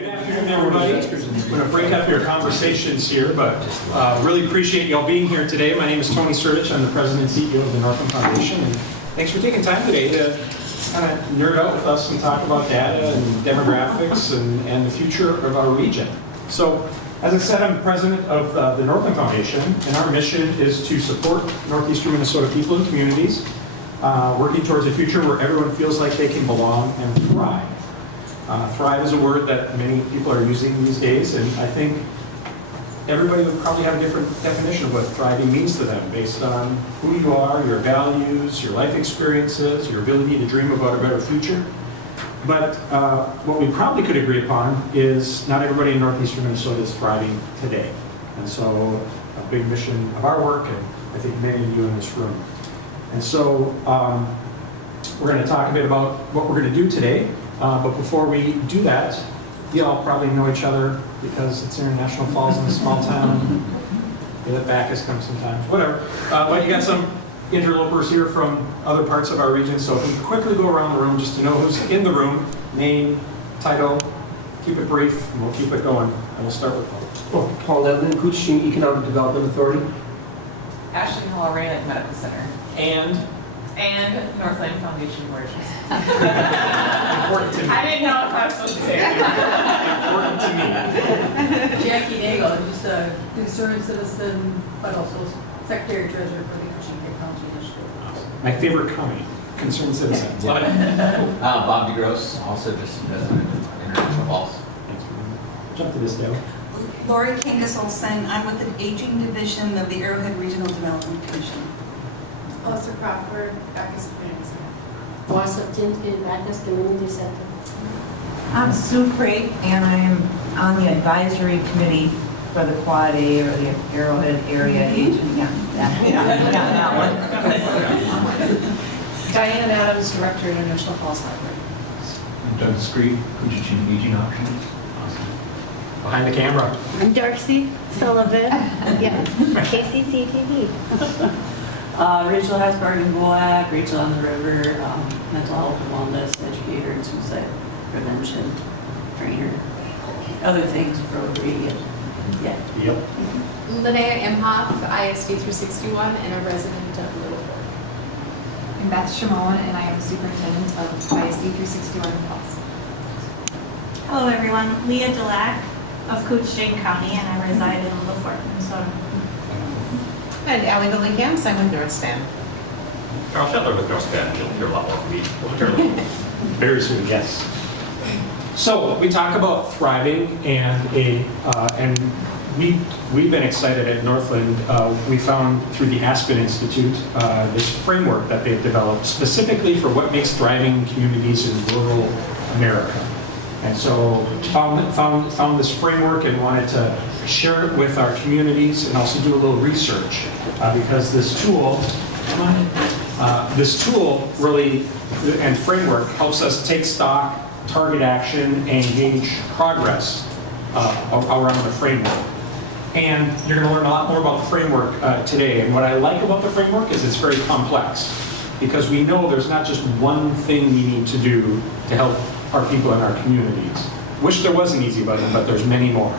Good afternoon, everybody. I'm going to break up your conversations here, but really appreciate y'all being here today. My name is Tony Sertich. I'm the president and CEO of the Northspan Foundation. And thanks for taking time today to kind of nerd out with us and talk about data and demographics and the future of our region. So, as I said, I'm the president of the Northspan Foundation, and our mission is to support northeastern Minnesota people and communities, working towards a future where everyone feels like they can belong and thrive. Thrive is a word that many people are using these days, and I think everybody would probably have a different definition of what thriving means to them based on who you are, your values, your life experiences, your ability to dream about a better future. But what we probably could agree upon is not everybody in northeastern Minnesota is thriving today. And so a big mission of our work, and I think many of you in this room. And so we're going to talk a bit about what we're going to do today. But before we do that, you all probably know each other because it's International Falls in a small town. You let Bacchus come sometimes, whatever. But you got some interlopers here from other parts of our region, so if we quickly go around the room just to know who's in the room, name, title, keep it brief, and we'll keep it going. And we'll start with Paul. Oh, Paul Edlin, Coaching Economic Development Authority. Ashton Hall, Rayland Medical Center. And Northland Foundation Workers. important to me. I didn't know if I was supposed to say it. Important to me. Jackie Daigle, just a concerned citizen, but also Secretary Treasurer for the Cushing Technology Initiative. My favorite county, concerned citizen. Love it. Bob DeGrosse, also just president of International Falls. Thanks for jump to this, Dale. Lori Kangas-Olsen. I'm with the Aging Division of the Arrowhead Regional Development Commission. Alyssa Crawford, Bacchus Community Center. Wasa Tint in Bacchus Community Center. I'm Sue Frey, and I'm on the advisory committee for the Quad A or the Arrowhead Area Aging. Yeah, that one. Diane Adams, Director, International Falls Library. I'm Doug Scree, Coaching Aging Options. Behind the camera. I'm Darcy Sullivan. Yeah, KCCTV. Rachel Hasbergen-Bulak, Rachel on the River, mental health and wellness educator and suicide prevention trainer. Other things, Rotary, yeah. Yep. Linnea Imhoff, ISD 361, and a resident of Littleburg. I'm Beth Shimon, and I am the superintendent of ISD 361 in Falls. Hello everyone, Leah Delac of Coaching County, and I reside in LaForte, Minnesota. And Allie Billingham, I'm with Northspan. Carl Shetler with Northspan. You'll hear a lot more from me momentarily. Very soon, yes. So we talk about thriving, and we've been excited at Northland. We found through the Aspen Institute this framework that they've developed specifically for what makes thriving communities in rural America. And so found this framework and wanted to share it with our communities and also do a little research because this tool really and framework helps us take stock, target action, and gauge progress around the framework. And you're going to learn a lot more about the framework today. And what I like about the framework is it's very complex because we know there's not just one thing we need to do to help our people in our communities. Wish there was an easy button, but there's many more.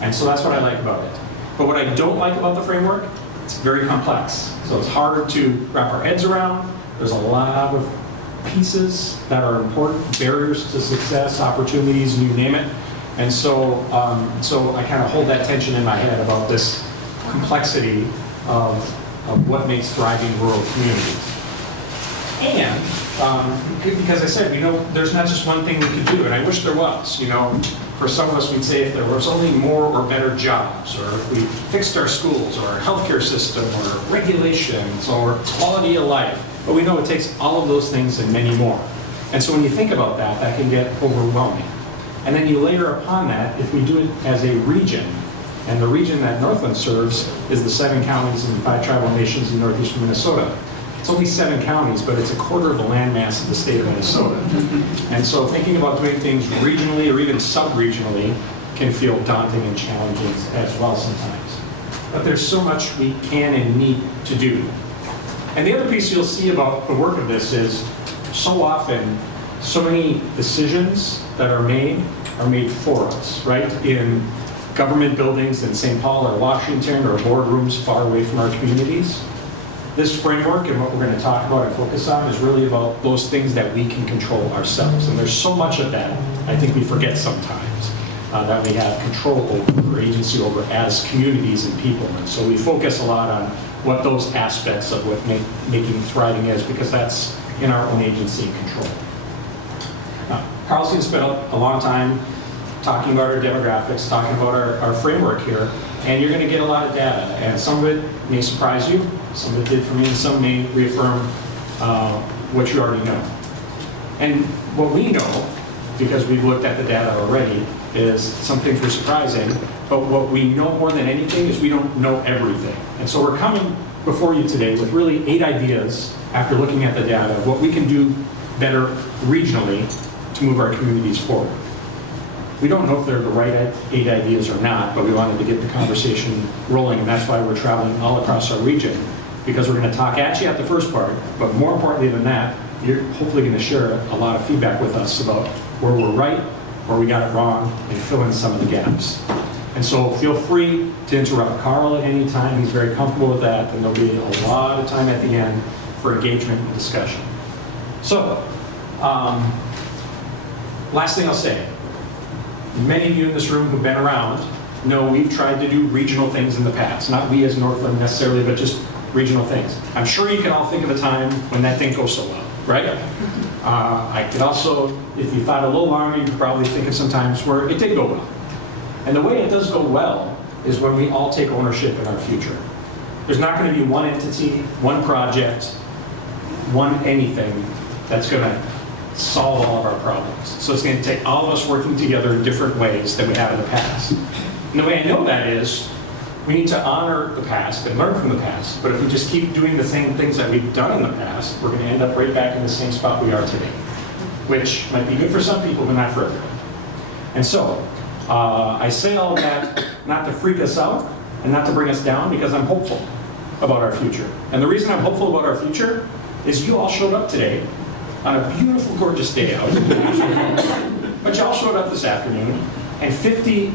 And so that's what I like about it. But what I don't like about the framework, it's very complex. So it's hard to wrap our heads around. There's a lot of pieces that are important, barriers to success, opportunities, you name it. And so, so I kind of hold that tension in my head about this complexity of what makes thriving rural communities. And because I said, there's not just one thing we could do, and I wish there was. For some of us, we'd say if there was only more or better jobs, or if we fixed our schools, or our healthcare system, or regulations, or quality of life. But we know it takes all of those things and many more. And so when you think about that, that can get overwhelming. And then you layer upon that, if we do it as a region, and the region that Northland serves is the 7 counties and 5 tribal nations in northeastern Minnesota. It's only 7 counties, but it's a quarter of the landmass of the state of Minnesota. And so thinking about doing things regionally or even sub-regionally can feel daunting and challenging as well sometimes. But there's so much we can and need to do. And the other piece you'll see about the work of this is so often, so many decisions that are made are made for us, right? In government buildings in St. Paul or Washington or boardrooms far away from our communities. This framework and what we're going to talk about and focus on is really about those things that we can control ourselves. And there's so much of that I think we forget sometimes that we have control over or agency over as communities and people. And so we focus a lot on what those aspects of what making thriving is, because that's in our own agency and control. Now, Carl's going to spend a long time talking about our demographics, talking about our framework here, and you're going to get a lot of data. And some of it may surprise you, some of it did for me, and some may reaffirm what you already know. And what we know, because we've looked at the data already, is some things were surprising, but what we know more than anything is we don't know everything. And so we're coming before you today with really 8 ideas after looking at the data of what we can do better regionally to move our communities forward. We don't know if they're the right 8 ideas or not, but we wanted to get the conversation rolling, and that's why we're traveling all across our region, because we're going to talk at you at the first part, but more importantly than that, you're hopefully going to share a lot of feedback with us about where we're right, where we got it wrong, and fill in some of the gaps. And so feel free to interrupt Carl at any time. He's very comfortable with that, and there'll be a lot of time at the end for engagement and discussion. So, last thing I'll say. Many of you in this room who've been around know we've tried to do regional things in the past. Not we as Northland necessarily, but just regional things. I'm sure you can all think of a time when that didn't go so well, right? I could also, if you thought a little longer, you could probably think of some times where it did go well. And the way it does go well is when we all take ownership in our future. There's not going to be one entity, one project, one anything that's going to solve all of our problems. So it's going to take all of us working together in different ways than we have in the past. And the way I know that is, we need to honor the past and learn from the past. But if we just keep doing the same things that we've done in the past, we're going to end up right back in the same spot we are today, which might be good for some people, but not for everyone. And so, I say all that not to freak us out and not to bring us down, because I'm hopeful about our future. And the reason I'm hopeful about our future is you all showed up today on a beautiful, gorgeous day out. But you all showed up this afternoon, and 50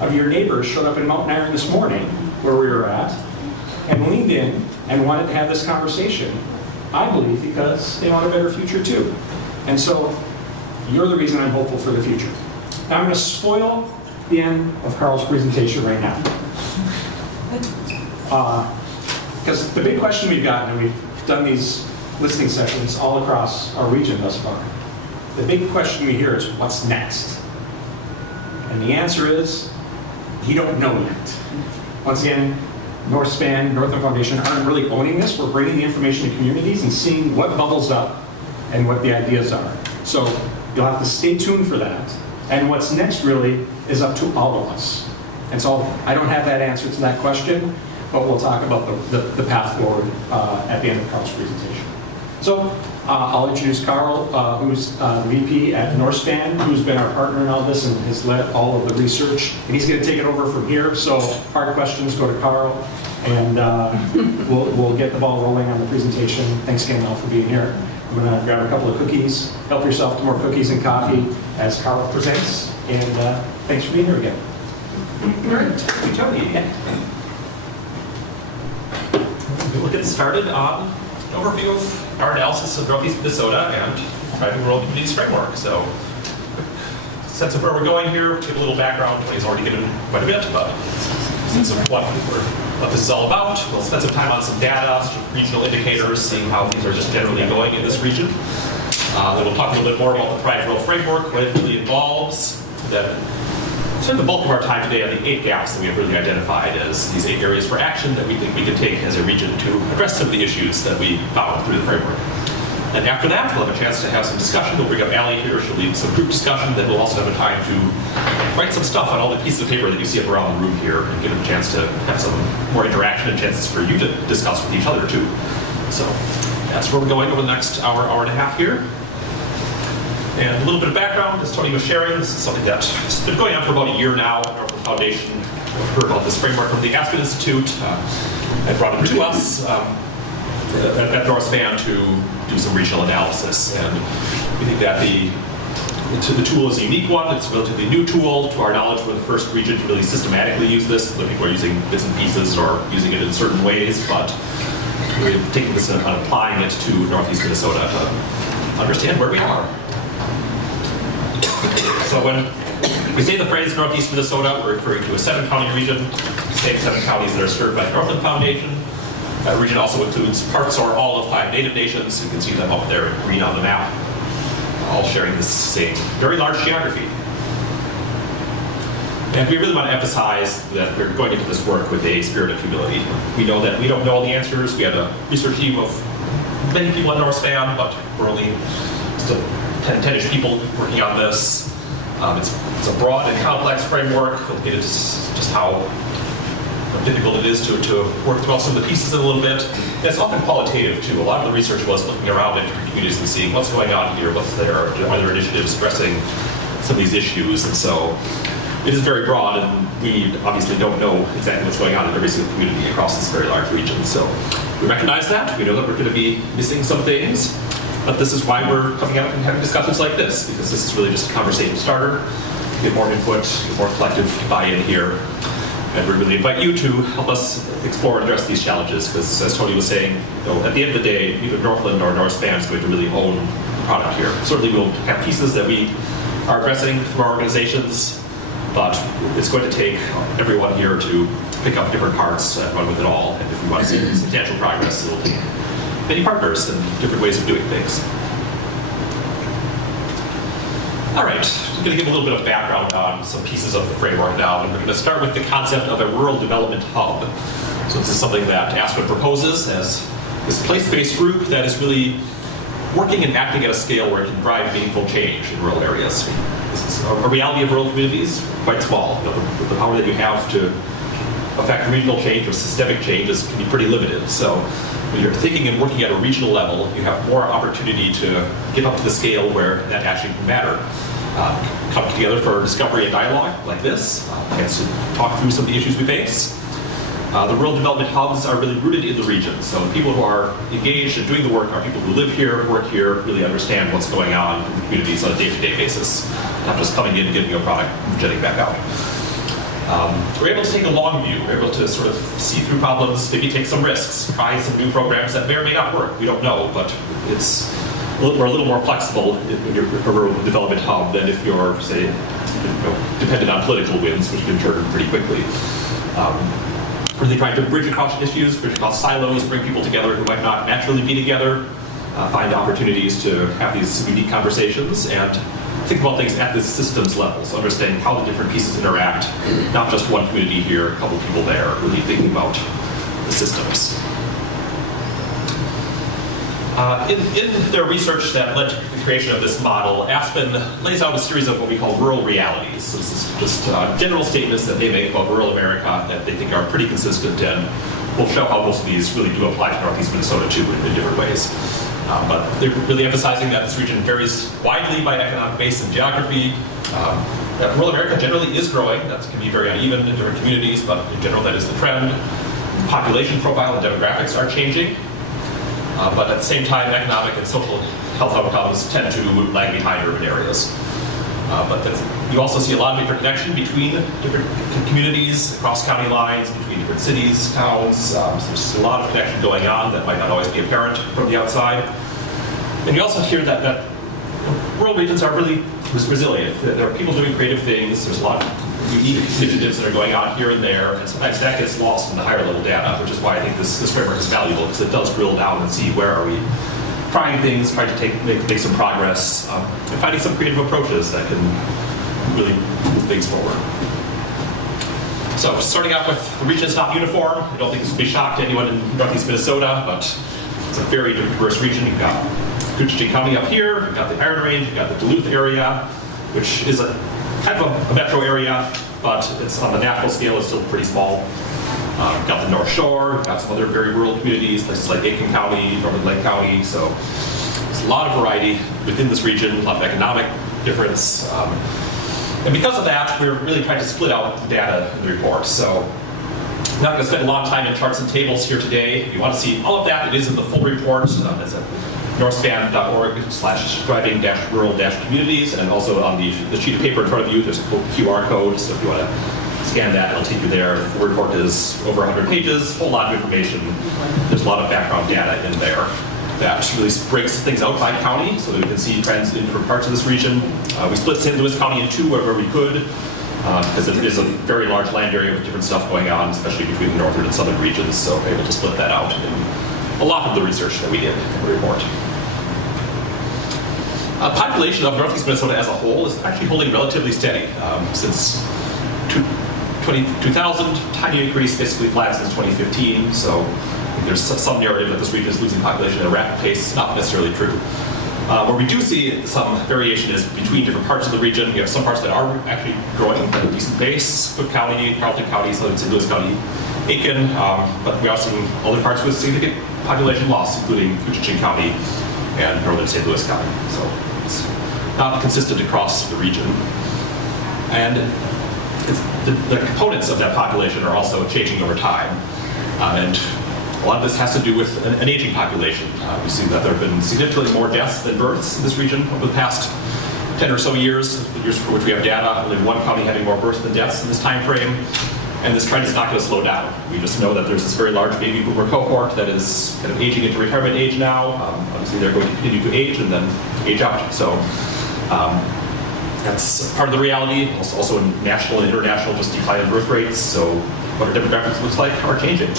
of your neighbors showed up in Mountain Iron this morning, where we were at, and leaned in and wanted to have this conversation, I believe, because they want a better future too. And so, you're the reason I'm hopeful for the future. Now I'm going to spoil the end of Carl's presentation right now. Because the big question we've gotten, and we've done these listening sessions all across our region thus far, the big question we hear is, what's next? And the answer is, you don't know yet. Once again, Northspan, Northland Foundation aren't really owning this. We're bringing the information to communities and seeing what bubbles up and what the ideas are. So you'll have to stay tuned for that. And what's next really is up to all of us. And so I don't have that answer to that question, but we'll talk about the path forward at the end of Carl's presentation. So I'll introduce Carl, who's VP at Northspan, who's been our partner in all this and has led all of the research. And he's going to take it over from here. So hard questions go to Carl, and we'll get the ball rolling on the presentation. Thanks again, all, for being here. I'm going to grab a couple of cookies. Help yourself to more cookies and coffee as Carl presents. And thanks for being here again. Great. Thank you, Tony. We'll get started on an overview of our analysis of Northeast Minnesota and Thriving Rural Communities Framework. So, sense of where we're going here, give a little background. Tony's already given quite a bit, but sense of what this is all about. We'll spend some time on some data, some regional indicators, seeing how things are just generally going in this region. Then we'll talk a little bit more about the Thriving Rural Framework, what it really involves. Then spend the bulk of our time today on the 8 gaps that we have really identified as these 8 areas for action that we think we can take as a region to address some of the issues that we found through the framework. And after that, we'll have a chance to have some discussion. We'll bring up Allie here. She'll lead some group discussion. Then we'll also have a time to write some stuff on all the pieces of paper that you see up around the room here and give them a chance to have some more interaction and chances for you to discuss with each other too. So that's where we're going over the next hour, hour and a half here. And a little bit of background, as Tony was sharing, this is something that's been going on for about a year now. Northland Foundation heard about this framework from the Aspen Institute and brought it to us at Northspan to do some regional analysis. And we think that the The tool is a unique one. It's a relatively new tool. To our knowledge, we're the first region to really systematically use this. Other people are using bits and pieces or using it in certain ways, but we're taking this and applying it to Northeast Minnesota to understand where we are. So when we say the phrase Northeast Minnesota, we're referring to a 7-county region, the same 7 counties that are served by the Northland Foundation. That region also includes parts or all of 5 native nations. You can see them up there in green on the map, all sharing this same very large geography. And we really want to emphasize that we're going into this work with a spirit of humility. We know that we don't know all the answers. We have a research team of many people at Northspan, but we're only still 10-ish people working on this. It's a broad and complex framework. We'll get into just how difficult it is to work through some of the pieces in a little bit. And it's often qualitative too. A lot of the research was looking around at different communities and seeing what's going on here, what's there, are there initiatives addressing some of these issues. And so it is very broad, and we obviously don't know exactly what's going on in every single community across this very large region. So we recognize that. We know that we're going to be missing some things. But this is why we're coming out and having discussions like this, because this is really just a conversation starter, get more input, get more collective buy-in here. And we really invite you to help us explore and address these challenges, because as Tony was saying, at the end of the day, either Northland or Northspan is going to really own the product here. Certainly we'll have pieces that we are addressing through our organizations, but it's going to take everyone here to pick up different parts and run with it all. And if we want to see substantial progress, it'll take many partners and different ways of doing things. All right, I'm going to give a little bit of background on some pieces of the framework now, and we're going to start with the concept of a rural development hub. So this is something that Aspen proposes as this place-based group that is really working and acting at a scale where it can drive meaningful change in rural areas. This is a reality of rural communities, quite small. The power that you have to affect regional change or systemic changes can be pretty limited. So when you're thinking and working at a regional level, you have more opportunity to get up to the scale where that actually can matter. Come together for discovery and dialogue like this, and to talk through some of the issues we face. The rural development hubs are really rooted in the region. So the people who are engaged and doing the work are people who live here, work here, really understand what's going on in the communities on a day-to-day basis, not just coming in, getting a product, and jetting back out. We're able to take a long view. We're able to sort of see through problems, maybe take some risks, try some new programs that may or may not work. We don't know, but we're a little more flexible in your rural development hub than if you're, say, dependent on political wins, which can turn pretty quickly. Really trying to bridge across issues, bridge across silos, bring people together who might not naturally be together, find opportunities to have these unique conversations, and think about things at the systems level, so understanding how the different pieces interact, not just one community here, a couple people there, really thinking about the systems. In their research that led to the creation of this model, Aspen lays out a series of what we call rural realities. So this is just general statements that they make about rural America that they think are pretty consistent, and we'll show how most of these really do apply to Northeast Minnesota too in different ways. But they're really emphasizing that this region varies widely by economic base and geography. That rural America generally is growing. That can be very uneven in different communities, but in general that is the trend. Population profile and demographics are changing. But at the same time, economic and social health outcomes tend to lag behind urban areas. But you also see a lot of interconnection between different communities, across county lines, between different cities, towns. So there's a lot of connection going on that might not always be apparent from the outside. And you also hear that rural regions are really resilient. There are people doing creative things. There's a lot of unique initiatives that are going on here and there, and sometimes that gets lost in the higher level data, which is why I think this framework is valuable, because it does drill down and see where are we trying things, trying to make some progress, and finding some creative approaches that can really move things forward. So starting out with the region is not uniform. I don't think this will be a shock to anyone in Northeast Minnesota, but it's a very diverse region. You've got Couchiching County up here, you've got the Iron Range, you've got the Duluth area, which is a kind of a metro area, but it's on the national scale, it's still pretty small. We've got the North Shore, we've got some other very rural communities, places like Aiken County, Northern Lake County, so there's a lot of variety within this region, a lot of economic difference. And because of that, we're really trying to split out the data in the report. So I'm not going to spend a lot of time in charts and tables here today. If you want to see all of that, it is in the full report. It's a northspan.org/driving-rural-communities, and also on the sheet of paper in front of you, there's a QR code, so if you want to scan that, it'll take you there. The report is over 100 pages, a whole lot of information. There's a lot of background data in there that really breaks things out by county, so that we can see trends in different parts of this region. We split St. Louis County in two wherever we could, because it is a very large land area with different stuff going on, especially between the northern and southern regions, so we're able to split that out in a lot of the research that we did in the report. Population of Northeast Minnesota as a whole is actually holding relatively steady since 2000, tiny increase, basically flat since 2015, so there's some narrative that this region is losing population at a rapid pace, not necessarily true. Where we do see some variation is between different parts of the region. We have some parts that are actually growing at a decent pace, Cook County, Carleton County, Southern St. Louis County, Aiken, but we are seeing other parts with significant population loss, including Coochin County and Northern St. Louis County. So it's not consistent across the region. And the components of that population are also changing over time. And a lot of this has to do with an aging population. We see that there have been significantly more deaths than births in this region over the past 10 or so years, the years for which we have data, only one county having more births than deaths in this time frame. And this trend is not going to slow down. We just know that there's this very large baby boomer cohort that is kind of aging into retirement age now. Obviously, they're going to continue to age and then age out. So that's part of the reality. Also in national and international, just decline in birth rates. So what our demographics looks like are changing.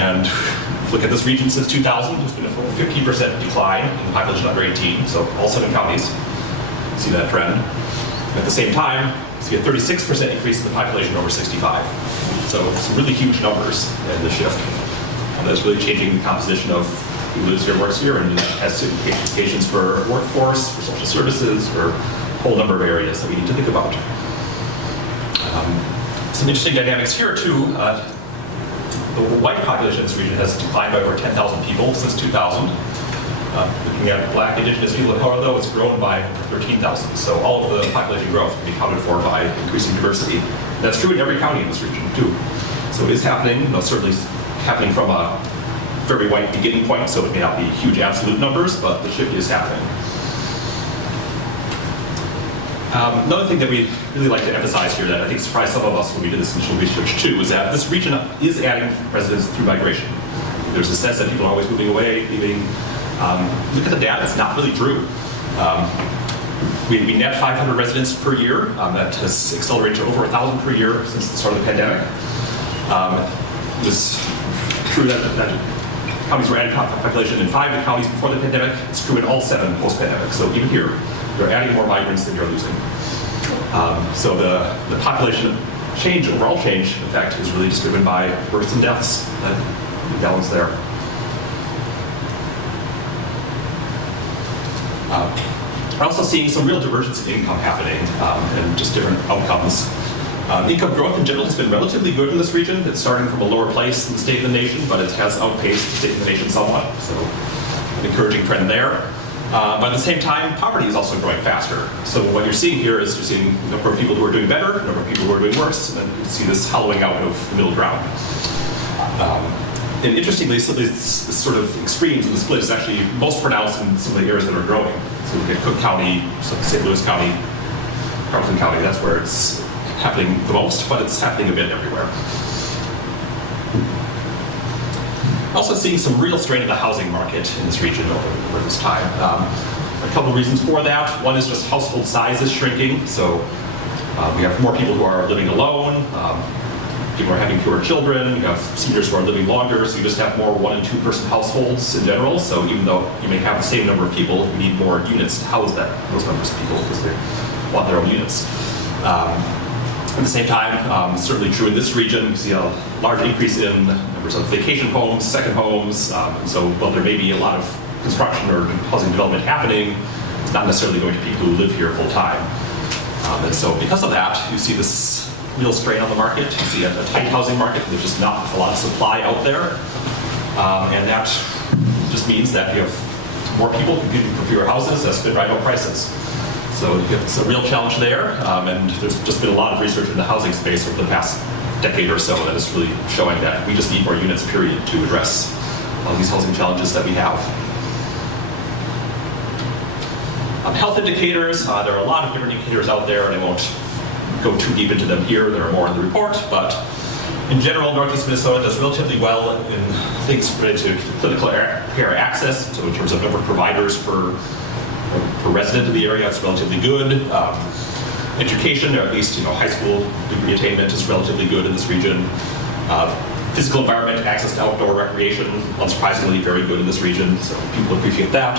And look at this region since 2000, there's been a full 15% decline in the population under 18, so all 7 counties see that trend. At the same time, you see a 36% increase in the population over 65. So some really huge numbers in the shift. And that's really changing the composition of who lives here, works here, and has implications for workforce, for social services, for a whole number of areas that we need to think about. Some interesting dynamics here too. The white population in this region has declined by over 10,000 people since 2000. Looking at black, indigenous people of color, though, it's grown by 13,000. So all of the population growth can be accounted for by increasing diversity. And that's true in every county in this region, too. So it is happening, certainly happening from a very white beginning point, so it may not be huge absolute numbers, but the shift is happening. Another thing that we really like to emphasize here that I think surprised some of us when we did this initial research too is that this region is adding residents through migration. There's a sense that people are always moving away, leaving. Look at the data, it's not really true. We net 500 residents per year. That has accelerated to over 1,000 per year since the start of the pandemic. It was true that counties were adding population in 5 of the counties before the pandemic. It's true in all 7 post-pandemic. So even here, they're adding more migrants than you're losing. So the population change, overall change, in fact, is really just driven by births and deaths. That balance there. We're also seeing some real divergence in income happening and just different outcomes. Income growth in general has been relatively good in this region. It's starting from a lower place in the state and the nation, but it has outpaced the state and the nation somewhat. So an encouraging trend there. But at the same time, poverty is also growing faster. So what you're seeing here is you're seeing a number of people who are doing better, a number of people who are doing worse, and then you can see this hollowing out of the middle ground. And interestingly, so this sort of extremes in the split is actually most pronounced in some of the areas that are growing. So look at Cook County, St. Louis County, Carleton County, that's where it's happening the most, but it's happening a bit everywhere. Also seeing some real strain in the housing market in this region over this time. A couple of reasons for that. One is just household size is shrinking. So we have more people who are living alone. People are having fewer children. You have seniors who are living longer. So you just have more 1- and 2-person households in general. So even though you may have the same number of people, you need more units to house those numbers of people because they want their own units. At the same time, certainly true in this region, you see a large increase in numbers of vacation homes, second homes. And so while there may be a lot of construction or housing development happening, it's not necessarily going to people who live here full time. And so because of that, you see this real strain on the market. You see a tight housing market. There's just not a lot of supply out there. And that just means that you have more people competing for fewer houses. That's been right on prices. So it's a real challenge there, and there's just been a lot of research in the housing space over the past decade or so that is really showing that we just need more units, period, to address all these housing challenges that we have. Health indicators, there are a lot of different indicators out there, and I won't go too deep into them here. There are more in the report, but in general, Northeast Minnesota does relatively well in things related to clinical care access. So in terms of number of providers per resident of the area, it's relatively good. Education, or at least high school degree attainment, is relatively good in this region. Physical environment, access to outdoor recreation, unsurprisingly very good in this region, so people appreciate that.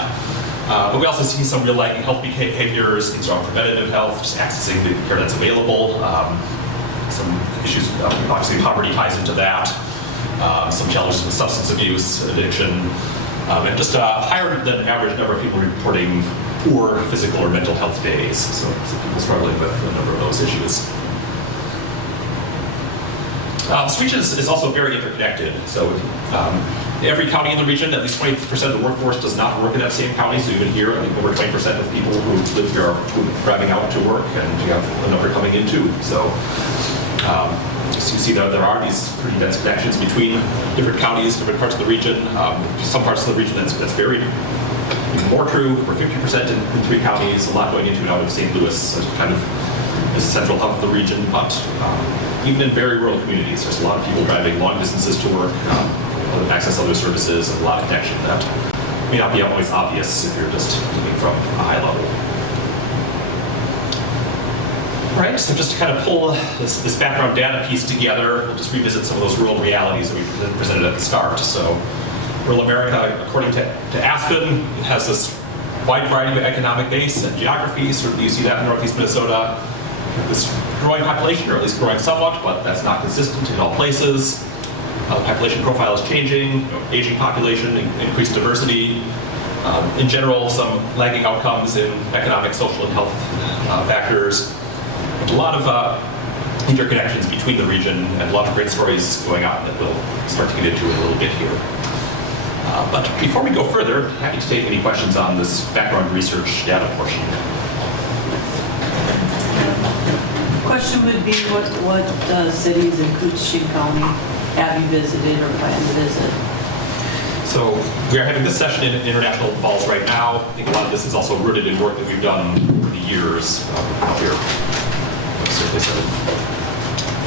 But we also see some real lagging health behaviors, things around preventative health, just accessing the care that's available. Some issues, obviously poverty ties into that. Some challenges with substance abuse, addiction, and just a higher than average number of people reporting poor physical or mental health days. So people struggling with a number of those issues. This region is also very interconnected. So every county in the region, at least 20% of the workforce does not work in that same county. So even here, I think over 20% of people who live here are driving out to work, and you have a number coming in too. So you see that there are these pretty dense connections between different counties, different parts of the region. Some parts of the region that's very even more true. We're 50% in 3 counties, a lot going into and out of St. Louis as kind of as a central hub of the region. But even in very rural communities, there's a lot of people driving long distances to work, access other services, and a lot of connection that may not be always obvious if you're just looking from a high level. All right, so just to kind of pull this background data piece together, we'll just revisit some of those rural realities that we presented at the start. So rural America, according to Aspen, has this wide variety of economic base and geography. Certainly you see that in Northeast Minnesota. This growing population, or at least growing somewhat, but that's not consistent in all places. The population profile is changing, aging population, increased diversity. In general, some lagging outcomes in economic, social, and health factors. A lot of interconnections between the region, and a lot of great stories going on that we'll start to get into in a little bit here. But before we go further, happy to take any questions on this background research data portion. Question would be, what cities in Coochin County have you visited or plan to visit? So we are having this session in International Falls right now. I think a lot of this is also rooted in work that we've done over the years out here.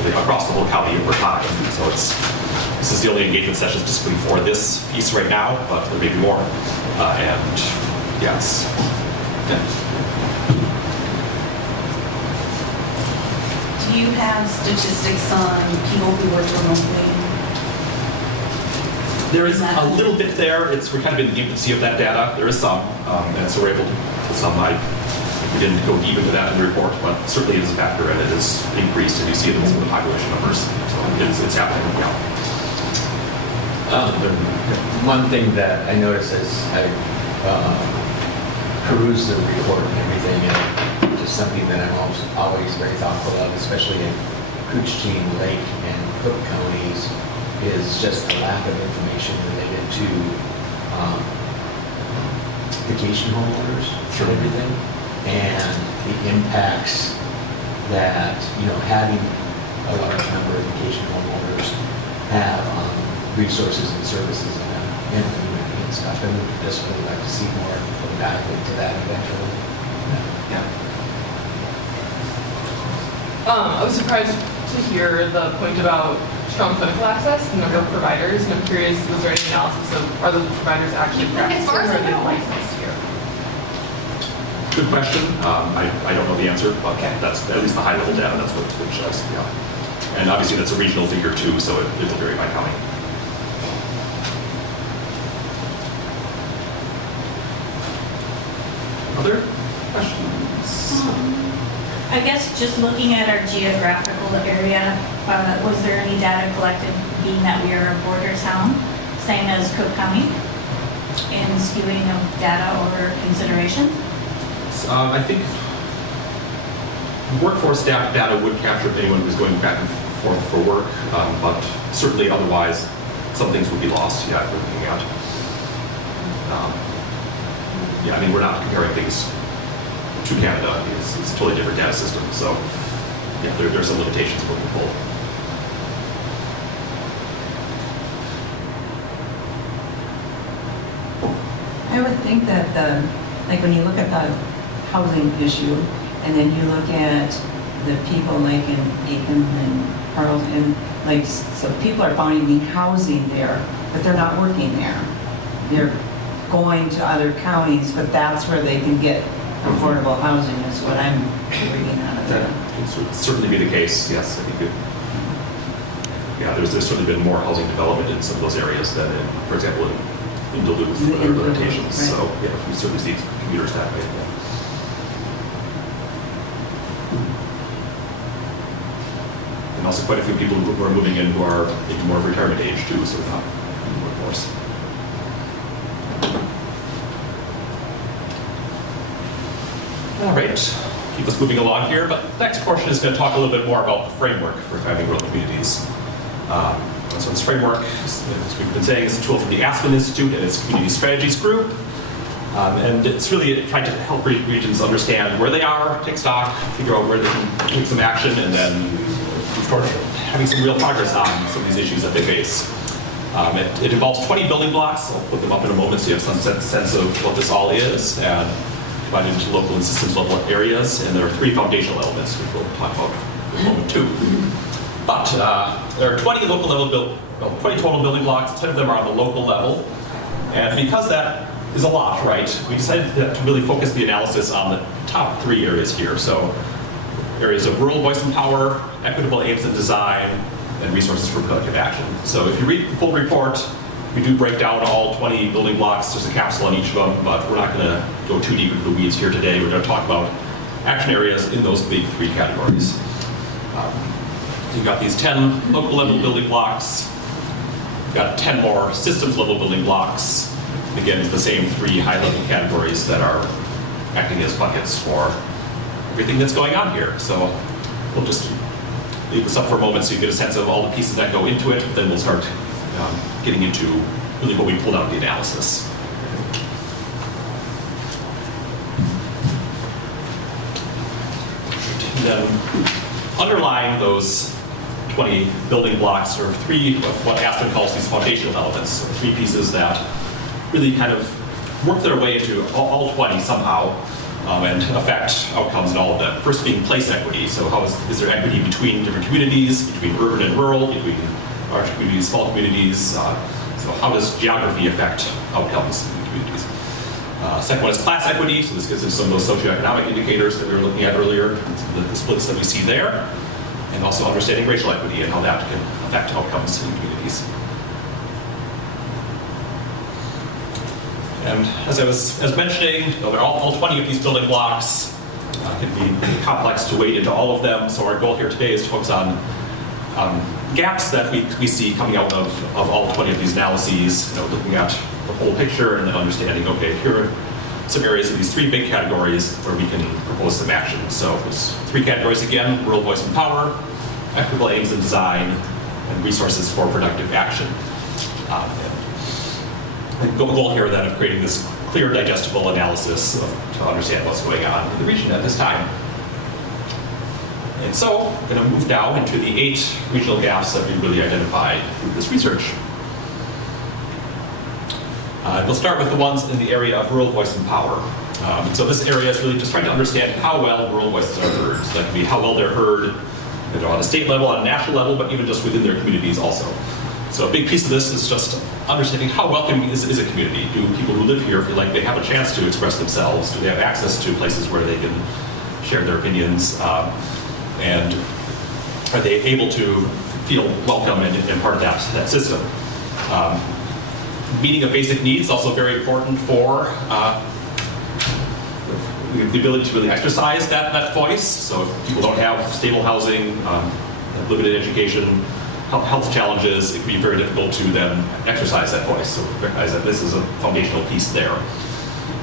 Across the whole county over time. So this is the only engagement session specifically for this piece right now, but there may be more. And yes. Yeah. Do you have statistics on people who work remotely? There is a little bit there. We're kind of in the infancy of that data. There is some, and so we're able to put some. We didn't go deep into that in the report, but certainly it is a factor, and it is increased, and you see it in some of the population numbers. So it's happening, yeah. One thing that I noticed as I peruse the report and everything, and just something that I'm always very thoughtful of, especially in Coochin, Lake, and Cook counties, is just the lack of information related to vacation homeowners and everything, and the impacts that having a large number of vacation homeowners have on resources and services in the community and stuff. And we'd just really like to see more of a dive into that eventually. Yeah. I was surprised to hear the point about strong clinical access, the number of providers, and I'm curious, was there any analysis of are those providers actually practicing or are they licensed here? Good question. I don't know the answer, but that's at least the high level data. That's what it shows. Yeah. And obviously that's a regional figure too, so it will vary by county. Other questions? I guess just looking at our geographical area, was there any data collected, being that we are a border town, same as Cook County, in skewing of data or consideration? I think workforce data would capture anyone who's going back and forth for work, but certainly otherwise, some things would be lost. Yeah, if we're looking at. Yeah, I mean, we're not comparing things to Canada. It's a totally different data system. So, yeah, there are some limitations for people. I would think that like when you look at housing issue. And then you look at the people like in Aiken and Carlton, like, so people are finding housing there, but they're not working there. They're going to other counties, but that's where they can get affordable housing, is what I'm reading out of That there. could certainly be the case, yes. I think there's certainly been more housing development in some of those areas than in, for example, in Duluth or other locations. Right. So, yeah, we certainly see commuters that way. Yeah. And also quite a few people who are moving in who are maybe more of retirement age too, so not in the workforce. All right, keep us moving along here, but the next portion is going to talk a little bit more about the framework for thriving rural communities. So this framework, as we've been saying, is a tool from the Aspen Institute and its Community Strategies Group. And it's really trying to help regions understand where they are, take stock, figure out where they can take some action, and then start having some real progress on some of these issues that they face. It involves 20 building blocks. I'll put them up in a moment so you have some sense of what this all is, and divided into local and systems level areas. And there are 3 foundational elements, which we'll talk about in a moment too. But there are 20 local level 20 total building blocks. 10 of them are on the local level, and because that is a lot, right? We decided to really focus the analysis on the top 3 areas here. So areas of rural voice and power, equitable aims and design, and resources for productive action. So if you read the full report, we do break down all 20 building blocks. There's a capsule on each of them, but we're not going to go too deep into the weeds here today. We're going to talk about action areas in those big 3 categories. You've got these 10 local level building blocks. You've got 10 more systems level building blocks. Again, it's the same 3 high-level categories that are acting as buckets for everything that's going on here. So we'll just leave this up for a moment so you get a sense of all the pieces that go into it. Then we'll start getting into really what we pulled out of the analysis. And then underlying those 20 building blocks are 3 of what Aspen calls these foundational elements, so 3 pieces that really kind of work their way into all 20 somehow and affect outcomes in all of them. First being place equity. So how is there equity between different communities, between urban and rural, between large communities, small communities? So how does geography affect outcomes in communities? Second one is class equity. So this gets into some of those socioeconomic indicators that we were looking at earlier, the splits that we see there. And also understanding racial equity and how that can affect outcomes in communities. And as I was mentioning, all 20 of these building blocks can be complex to wade into all of them. So our goal here today is to focus on gaps that we see coming out of all 20 of these analyses, looking at the whole picture and then understanding, okay, here are some areas in these 3 big categories where we can propose some action. So there's 3 categories again: rural voice and power, equitable aims and design, and resources for productive action. The goal here then of creating this clear, digestible analysis to understand what's going on in the region at this time. And so I'm going to move now into the 8 regional gaps that we really identified through this research. We'll start with the ones in the area of rural voice and power. So this area is really just trying to understand how well rural voices are heard. So that can be how well they're heard on a state level, on a national level, but even just within their communities also. So a big piece of this is just understanding how welcoming is a community. Do people who live here feel like they have a chance to express themselves? Do they have access to places where they can share their opinions? And are they able to feel welcome and part of that system? Meeting of basic needs is also very important for the ability to really exercise that voice. So if people don't have stable housing, limited education, health challenges, it can be very difficult to then exercise that voice. So recognize that this is a foundational piece there.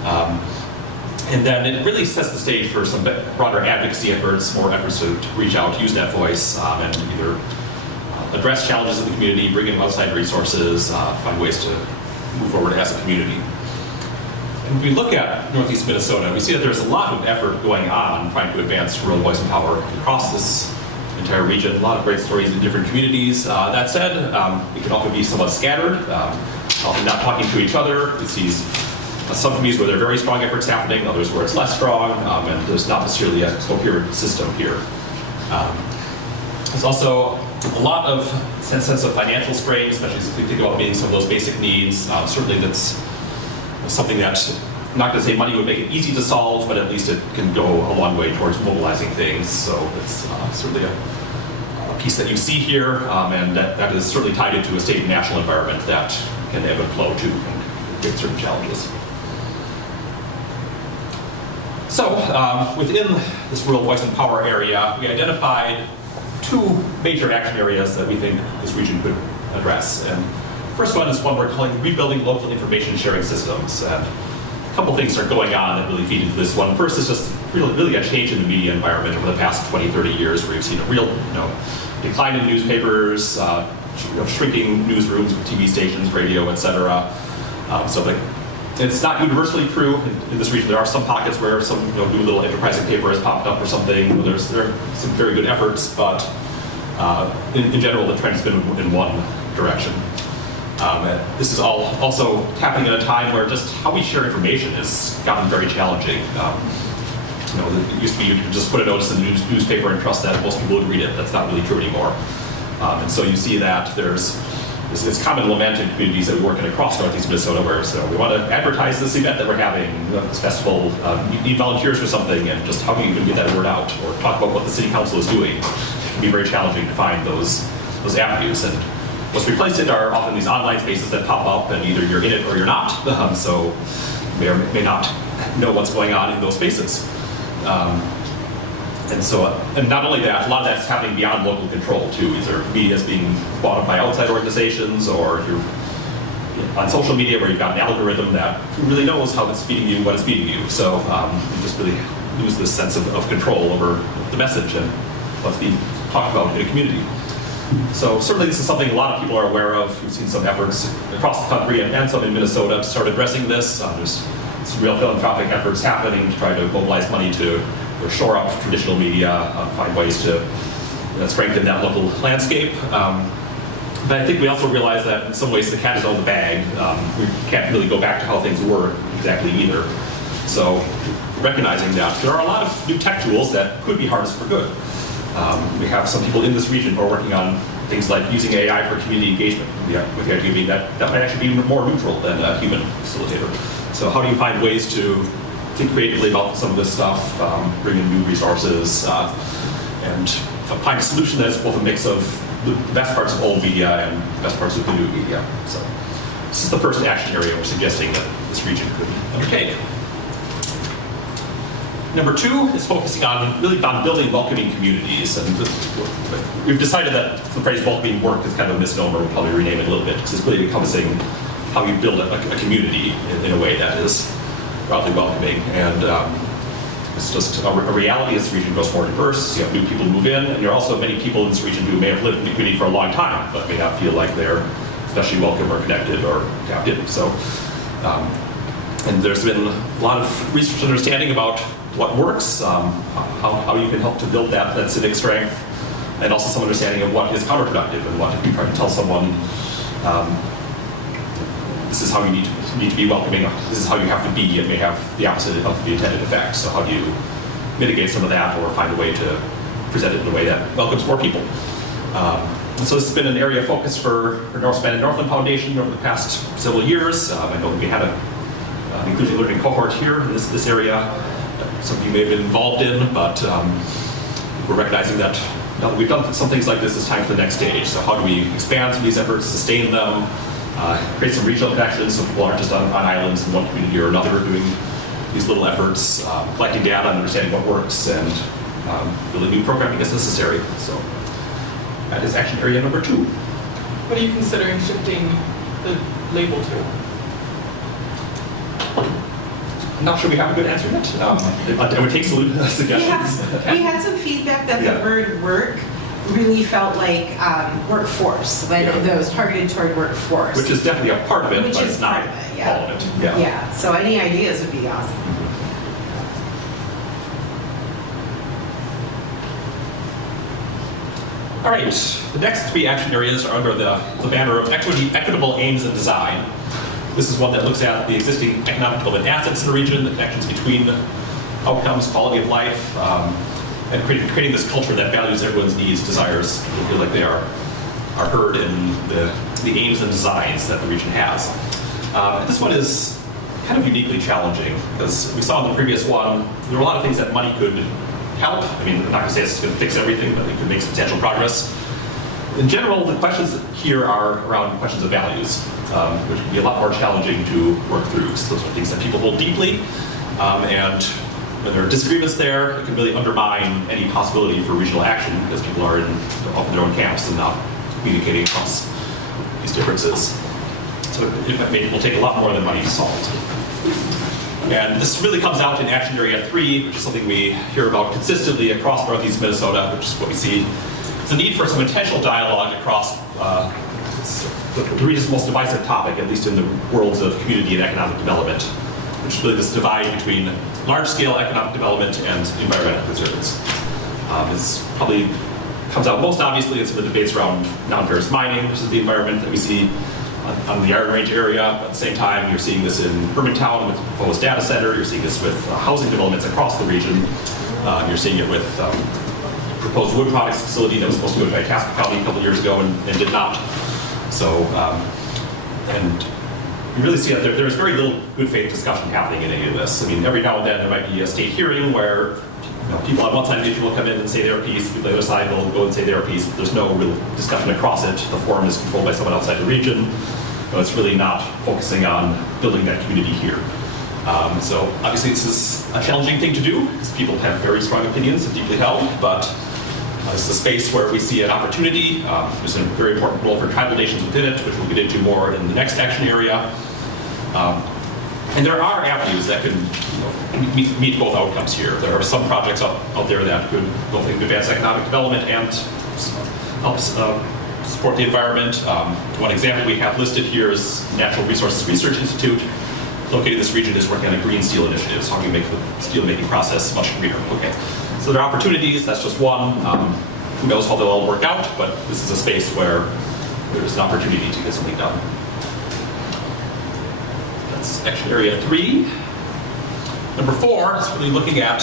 And then it really sets the stage for some broader advocacy efforts, more efforts to reach out, use that voice, and either address challenges in the community, bring in outside resources, find ways to move forward as a community. And if we look at Northeast Minnesota, we see that there's a lot of effort going on trying to advance rural voice and power across this entire region. A lot of great stories in different communities. That said, it can often be somewhat scattered, often not talking to each other. We see some communities where there are very strong efforts happening, others where it's less strong, and there's not necessarily a coherent system here. There's also a lot of sense of financial strain, especially if we think about meeting some of those basic needs. Certainly that's something that, I'm not going to say money would make it easy to solve, but at least it can go a long way towards mobilizing things. So it's certainly a piece that you see here, and that is certainly tied into a state and national environment that can ebb and flow too, and create certain challenges. So within this rural voice and power area, we identified 2 major action areas that we think this region could address. And the first one is one we're calling rebuilding local information sharing systems. And a couple things are going on that really feed into this one. First is just really a change in the media environment over the past 20, 30 years, where you've seen a real decline in newspapers, shrinking newsrooms with TV stations, radio, etc. It's not universally true in this region. There are some pockets where some new little enterprising paper has popped up or something. There are some very good efforts, but in general, the trend has been in one direction. This is all also happening at a time where just how we share information has gotten very challenging. It used to be you could just put a notice in the newspaper and trust that most people would read it. That's not really true anymore. And so you see that there's this common lament in communities that we work in across Northeast Minnesota where we want to advertise this event that we're having, this festival, you need volunteers for something, and just how do you even get that word out or talk about what the city council is doing. It can be very challenging to find those avenues. And what's replaced it are often these online spaces that pop up, and either you're in it or you're not. So you may or may not know what's going on in those spaces. And not only that, a lot of that's happening beyond local control too. Either media is being bought up by outside organizations, or you're on social media where you've got an algorithm that really knows how it's feeding you, what it's feeding you. So you just really lose this sense of control over the message and what's being talked about in a community. So certainly this is something a lot of people are aware of. We've seen some efforts across the country and some in Minnesota to start addressing this. There's some real philanthropic efforts happening to try to mobilize money to shore up traditional media, find ways to strengthen that local landscape. But I think we also realize that in some ways the cat is out of the bag. We can't really go back to how things were exactly either. So recognizing that there are a lot of new tech tools that could be harnessed for good. We have some people in this region who are working on things like using AI for community engagement, with the idea being that might actually be more neutral than a human facilitator. So how do you find ways to think creatively about some of this stuff, bring in new resources, and find a solution that is both a mix of the best parts of old media and the best parts of the new media. So this is the first action area we're suggesting that this region could undertake. Number 2 is focusing on building welcoming communities. And we've decided that the phrase welcoming work is kind of a misnomer. We'll probably rename it a little bit because it's really encompassing how you build a community in a way that is broadly welcoming. And it's just a reality as the region grows more diverse. You have new people move in, and there are also many people in this region who may have lived in the community for a long time, but may not feel like they're especially welcome or connected or tapped in. So, and there's been a lot of research and understanding about what works, how you can help to build that civic strength, and also some understanding of what is counterproductive and what if you try to tell someone this is how you need to be welcoming, this is how you have to be, it may have the opposite of the intended effect. So how do you mitigate some of that or find a way to present it in a way that welcomes more people? And so this has been an area of focus for Northspan and Northland Foundation over the past several years. I know we had an inclusion learning cohort here in this area. Some of you may have been involved in, but we're recognizing that now that we've done some things like this, it's time for the next stage. So how do we expand some of these efforts, sustain them, create some regional connections so people aren't just on islands in one community or another doing these little efforts, collecting data and understanding what works, and building new programming as necessary. So that is action area number 2. What are you considering shifting the label to? I'm not sure we have a good answer yet. It would take suggestions. We had some feedback that the word work really felt like workforce, like that was targeted toward workforce. Which is definitely a part of it, but it's not all of it. Yeah, so any ideas would be awesome. All right, the next 3 action areas are under the banner of equitable aims and design. This is one that looks at the existing economic development assets in the region, the connections between outcomes, quality of life, and creating this culture that values everyone's needs, desires, and feel like they are heard in the aims and designs that the region has. This one is kind of uniquely challenging because we saw in the previous one, there were a lot of things that money could help. I mean, I'm not going to say it's going to fix everything, but it could make substantial progress. In general, the questions here are around questions of values, which can be a lot more challenging to work through because those are things that people hold deeply. And when there are disagreements there, it can really undermine any possibility for regional action because people are often their own camps and not communicating across these differences. So it will take a lot more than money to solve. And this really comes out in Action Area 3, which is something we hear about consistently across Northeast Minnesota, which is what we see. It's a need for some intentional dialogue across the region's most divisive topic, at least in the worlds of community and economic development, which is really this divide between large-scale economic development and environmental concerns. This probably comes out most obviously in some of the debates around non-ferrous mining versus the environment that we see on the Iron Range area. But at the same time, you're seeing this in Hermantown with the proposed data center. You're seeing this with housing developments across the region. You're seeing it with proposed wood products facility that was supposed to go to Itasca County a couple years ago and did not. So, and you really see that there's very little good faith discussion happening in any of this. I mean, every now and then there might be a state hearing where people on one side of the issue will come in and say their piece, people on the other side will go and say their piece. There's no real discussion across it. The forum is controlled by someone outside the region. So it's really not focusing on building that community here. So obviously this is a challenging thing to do because people have very strong opinions and deeply held, but this is a space where we see an opportunity. There's a very important role for tribal nations within it, which we'll get into more in the next action area. And there are avenues that can meet both outcomes here. There are some projects out there that could both advance economic development and help support the environment. One example we have listed here is Natural Resources Research Institute, located in this region, is working on a green steel initiative. So how can we make the steel making process much greener? Okay. So there are opportunities, that's just one. Who knows how they'll all work out, but this is a space where there's an opportunity to get something done. That's Action Area 3. Number 4 is really looking at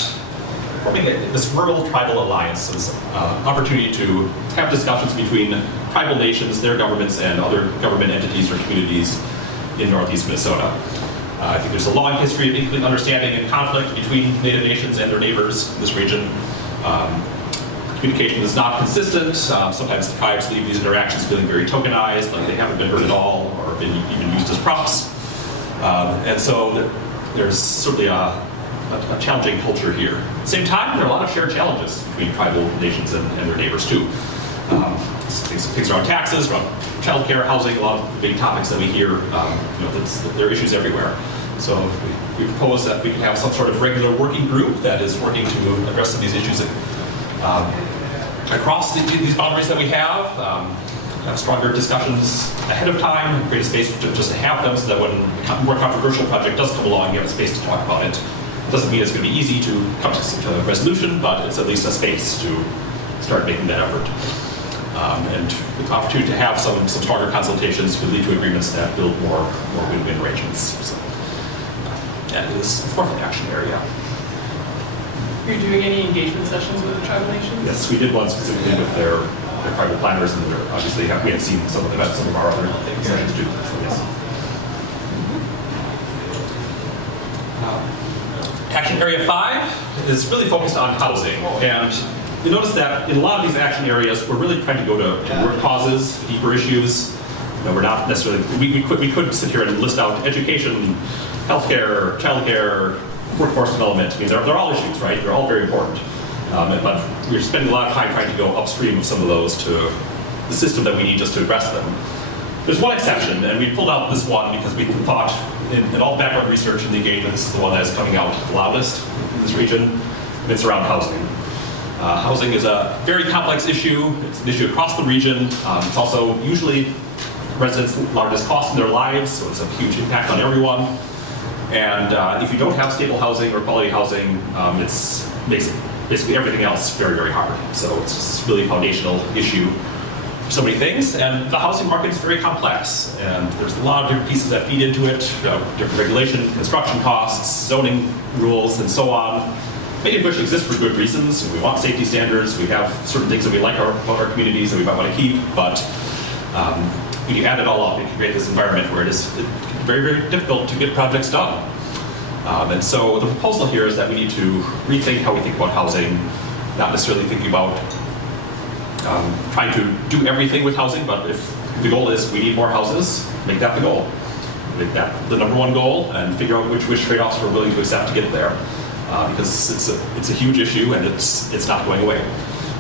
forming this rural tribal alliance as an opportunity to have discussions between tribal nations, their governments, and other government entities or communities in Northeast Minnesota. I think there's a long history of incomplete understanding and conflict between Native nations and their neighbors in this region. Communication is not consistent. Sometimes the tribes leave these interactions feeling very tokenized, like they haven't been heard at all or been even used as props. And so there's certainly a challenging culture here. At the same time, there are a lot of shared challenges between tribal nations and their neighbors too. Things around taxes, around childcare, housing, a lot of the big topics that we hear, there are issues everywhere. So we propose that we can have some sort of regular working group that is working to address some of these issues across these boundaries that we have stronger discussions ahead of time, create a space just to have them so that when a more controversial project does come along, you have a space to talk about it. It doesn't mean it's going to be easy to come to a resolution, but it's at least a space to start making that effort. And the opportunity to have some stronger consultations could lead to agreements that build more win-win arrangements. So that is the 4th action area. Are you doing any engagement sessions with the tribal nations? Yes, we did one specifically with their tribal planners, and obviously we have seen some of them at some of our other sessions too. So yes. Action Area 5 is really focused on housing, and you notice that in a lot of these action areas, we're really trying to go to root causes, deeper issues. We're not necessarily, we could sit here and list out education, healthcare, childcare, workforce development. I mean, they're all issues, right? They're all very important. But we're spending a lot of time trying to go upstream of some of those to the system that we need just to address them. There's one exception, and we pulled out this one because we thought in all background research in the engagement, this is the one that is coming out the loudest in this region, and it's around housing. Housing is a very complex issue. It's an issue across the region. It's also usually residents' largest cost in their lives, so it's a huge impact on everyone. And if you don't have stable housing or quality housing, it makes basically everything else very, very hard. So it's just really a foundational issue so many things, and the housing market is very complex, and there's a lot of different pieces that feed into it, different regulation, construction costs, zoning rules, and so on. Many of which exist for good reasons. We want safety standards, we have certain things that we like about our communities that we might want to keep, but when you add it all up, it can create this environment where it is very, very difficult to get projects done. And so the proposal here is that we need to rethink how we think about housing, not necessarily thinking about trying to do everything with housing, but if the goal is we need more houses, make that the goal. Make that the number one goal and figure out which trade-offs we're willing to accept to get there. Because it's a huge issue and it's not going away.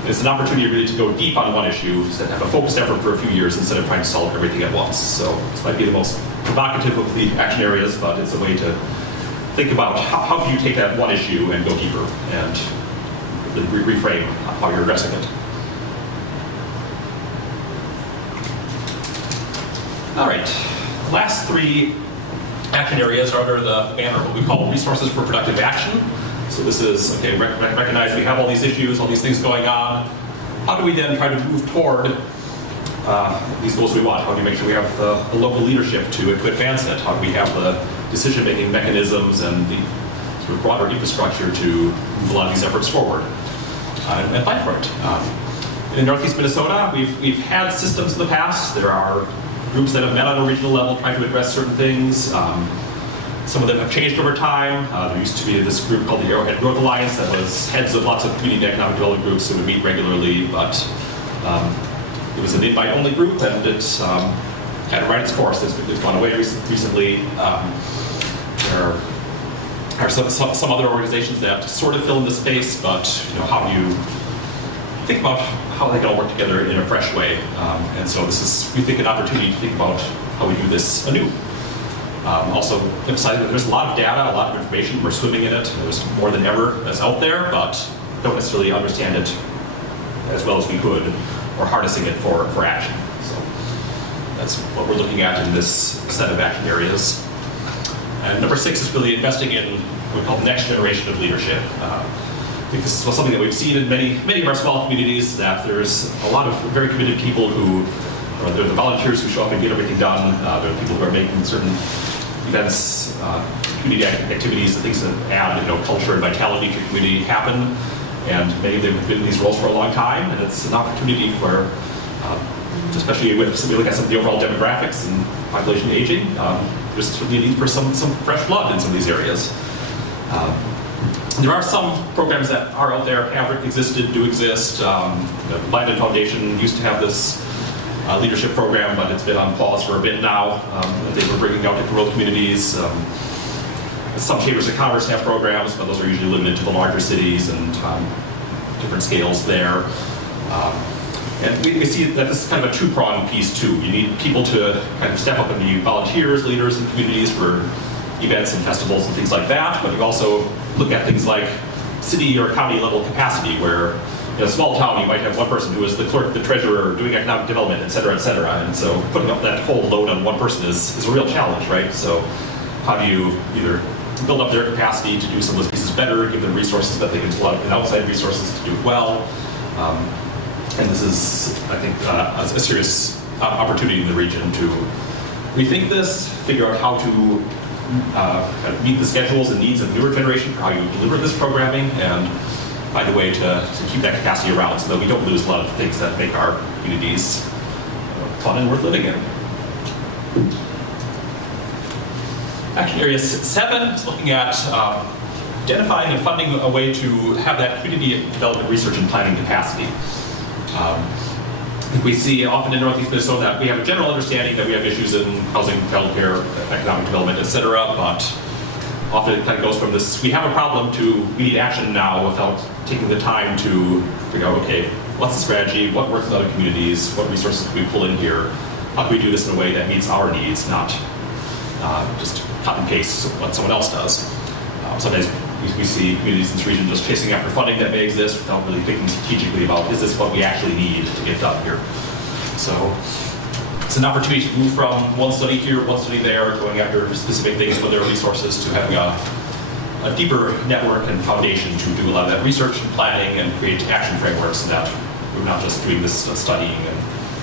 It's an opportunity really to go deep on one issue, to have a focused effort for a few years instead of trying to solve everything at once. So this might be the most provocative of the action areas, but it's a way to think about how can you take that one issue and go deeper and reframe how you're addressing it. All right, the last three action areas are under the banner of what we call resources for productive action. So this is, okay, recognize we have all these issues, all these things going on. How do we then try to move toward these goals we want? How do we make sure we have the local leadership to advance it? How do we have the decision-making mechanisms and the sort of broader infrastructure to move a lot of these efforts forward and fight for it? In Northeast Minnesota, we've had systems in the past. There are groups that have met on a regional level trying to address certain things. Some of them have changed over time. There used to be this group called the Arrowhead Growth Alliance that was heads of lots of community and economic development groups that would meet regularly, but it was an invite-only group, and it's kind of run its course. It's gone away recently. There are some other organizations that sort of fill in the space, but how do you think about how they can all work together in a fresh way? And so this is, we think, an opportunity to think about how we do this anew. Also emphasizing that there's a lot of data, a lot of information, we're swimming in it. There's more than ever that's out there, but don't necessarily understand it as well as we could, or harnessing it for action. So that's what we're looking at in this set of action areas. And number 6 is really investing in what we call the next generation of leadership. Because it's something that we've seen in many of our small communities, that there's a lot of very committed people who, they're the volunteers who show up and get everything done. They're the people who are making certain events, community activities, the things that add culture and vitality to community happen. And many of them have been in these roles for a long time, and it's an opportunity for, especially with we look at some of the overall demographics and population aging, there's certainly a need for some fresh blood in some of these areas. There are some programs that are out there, have existed, do exist. The Lyman Foundation used to have this leadership program, but it's been on pause for a bit now. They were bringing out to rural communities. Some chambers of commerce have programs, but those are usually limited to the larger cities and different scales there. And we see that this is kind of a two-pronged piece too. You need people to kind of step up and be volunteers, leaders in communities for events and festivals and things like that, but you also look at things like city or county level capacity, where in a small town you might have one person who is the clerk, the treasurer, doing economic development, et cetera, et cetera. And so putting up that whole load on one person is a real challenge, right? So how do you either build up their capacity to do some of those pieces better, give them resources that they can pull out and outside resources to do it well? And this is, I think, a serious opportunity in the region to rethink this, figure out how to kind of meet the schedules and needs of newer generation for how you deliver this programming, and find a way to keep that capacity around so that we don't lose a lot of things that make our communities fun and worth living in. Action area 7 is looking at identifying and funding a way to have that community development research and planning capacity. I think we see often in Northeast Minnesota that we have a general understanding that we have issues in housing, healthcare, economic development, et cetera, but often it kind of goes from this, we have a problem, to we need action now, without taking the time to figure out, okay, what's the strategy, what works in other communities, what resources can we pull in here, how can we do this in a way that meets our needs, not just cut and paste what someone else does. Sometimes we see communities in this region just chasing after funding that may exist without really thinking strategically about, is this what we actually need to get done here? So it's an opportunity to move from one study here, one study there, going after specific things with their resources, to having a deeper network and foundation to do a lot of that research and planning and create action frameworks, so that we're not just doing this studying and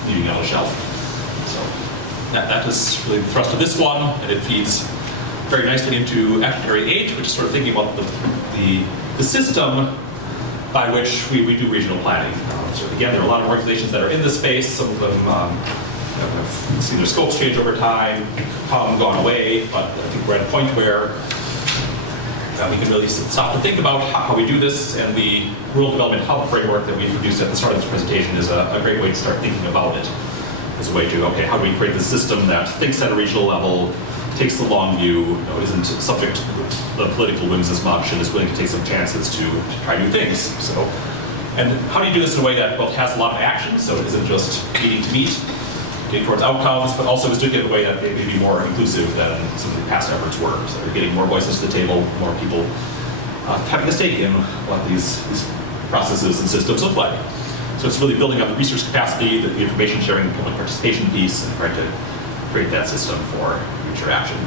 leaving it on a shelf. So that is really the thrust of this one, and it feeds very nicely into Action Area 8, which is sort of thinking about the system by which we do regional planning. So again, there are a lot of organizations that are in this space. Some of them have seen their scopes change over time, gone away, but I think we're at a point where we can really stop to think about how we do this, and the Rural Development Hub framework that we introduced at the start of this presentation is a great way to start thinking about it. As a way to, okay, how do we create this system that thinks at a regional level, takes the long view, isn't subject to the political whims as much, and is willing to take some chances to try new things. So, and how do you do this in a way that both has a lot of action, so it isn't just meeting to meet, getting towards outcomes, but also is doing it in a way that may be more inclusive than some of the past efforts were. So you're getting more voices to the table, more people having a stake in what these processes and systems look like. So it's really building up the research capacity, the information sharing, the public participation piece, and trying to create that system for future action.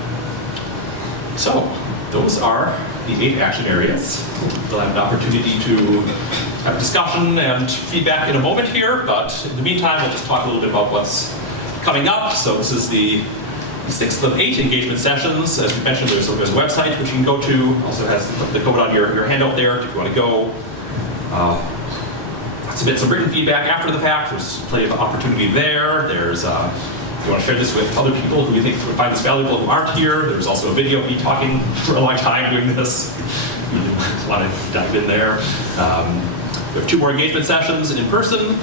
So those are the 8 action areas. We'll have an opportunity to have a discussion and feedback in a moment here, but in the meantime, we'll just talk a little bit about what's coming up. So this is the 6th of 8 engagement sessions. As we mentioned, there's a website which you can go to. Also has the code on your handout there if you want to go. Submit some written feedback after the fact. There's plenty of opportunity there. There's, if you want to share this with other people who you think would find this valuable who aren't here, there's also a video of me talking for a long time doing this. You want to dive in there. We have 2 more engagement sessions in person,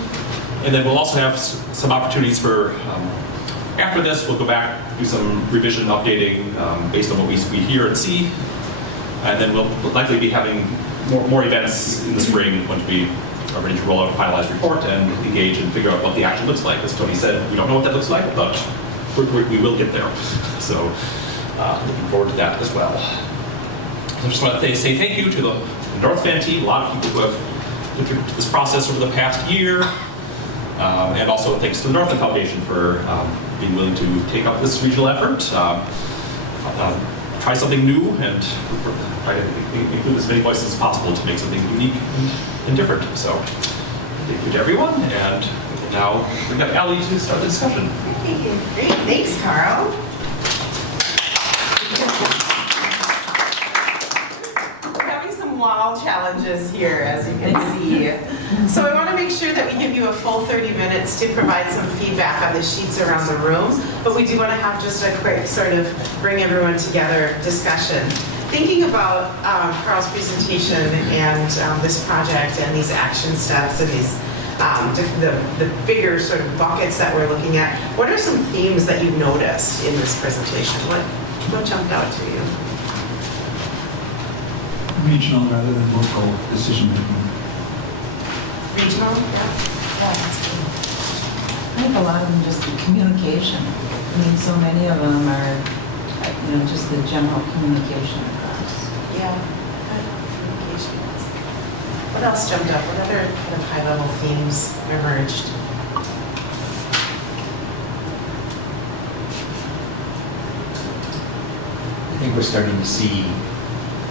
and then we'll also have some opportunities for, after this, we'll go back, do some revision updating based on what we hear and see, and then we'll likely be having more events in the spring once we are ready to roll out a finalized report and engage and figure out what the action looks like. As Tony said, we don't know what that looks like, but we will get there. So looking forward to that as well. I just want to say thank you to the Northspan team, a lot of people who have been through this process over the past year, and also thanks to the Northland Foundation for being willing to take up this regional effort, try something new, and try to include as many voices as possible to make something unique and different. So thank you to everyone, and we'll now bring up Allie to start the discussion. Great, thanks, Carl. We're having some wow challenges here, as you can see. So I want to make sure that we give you a full 30 minutes to provide some feedback on the sheets around the room, but we do want to have just a quick sort of bring everyone together discussion. Thinking about Carl's presentation and this project and these action steps and these the bigger sort of buckets that we're looking at, what are some themes that you've noticed in this presentation? What jumped out to you? Regional rather than local decision making. Regional? Yeah, that's good. I think a lot of them just the communication. I mean, so many of them are, just the general communication across. Yeah, good communication. What else jumped up? What other kind of high-level themes emerged? I think we're starting to see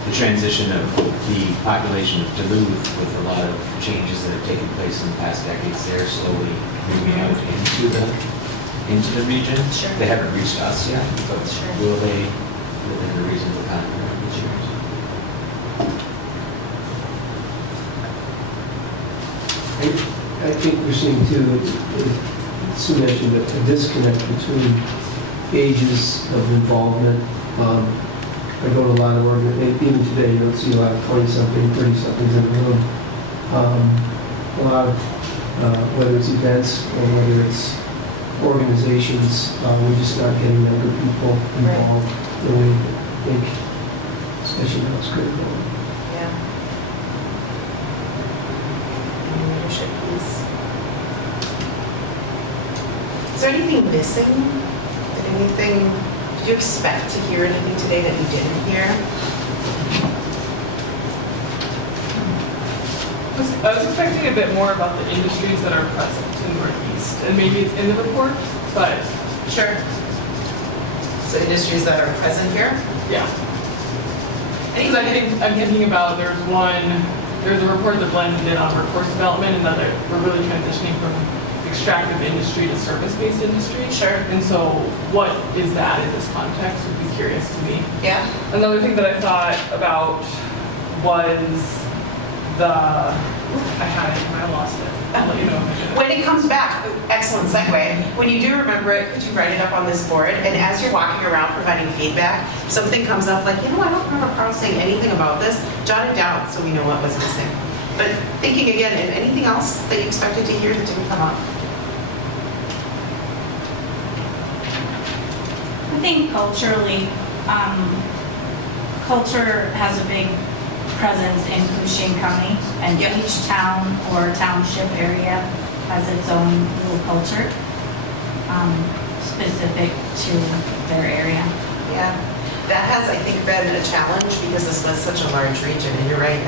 the transition of the population of Duluth with a lot of changes that have taken place in the past decades. They're slowly moving out into the region. Sure. They haven't reached us yet, but Sure. will they within the reasonable time in each year? I think we're seeing too, Sue mentioned a disconnect between ages of involvement. I go to a lot of organizations, even today, you don't see a lot of 20-something, 30-somethings in the room. A lot of, whether it's events or whether it's organizations, we're just not getting younger people involved the way I think, especially now it's critical. Yeah. Leadership piece. Is there anything missing? Did you expect to hear anything today that you didn't hear? I was expecting a bit more about the industries that are present in Northeast, and maybe it's in the report, but Sure. So industries that are present here? yeah. Because I'm thinking about there's a report that Glenn did on workforce development, and that we're really transitioning from the extractive industry to service-based industry. Sure. And so what is that in this context would be curious to me. Yeah. Another thing that I thought about was I had it and I lost it. I'll let you know if I get it. When it comes back, excellent segue, when you do remember it, could you write it up on this board? And as you're walking around providing feedback, something comes up like, I don't remember Carl saying anything about this, jot it down so we know what was missing. But thinking again, and anything else that you expected to hear that didn't come up? I think culturally, culture has a big presence in Cushing County, and each town or township area has its own little culture specific to their area. Yeah, that has, I think, been a challenge because this was such a large region, and you're right,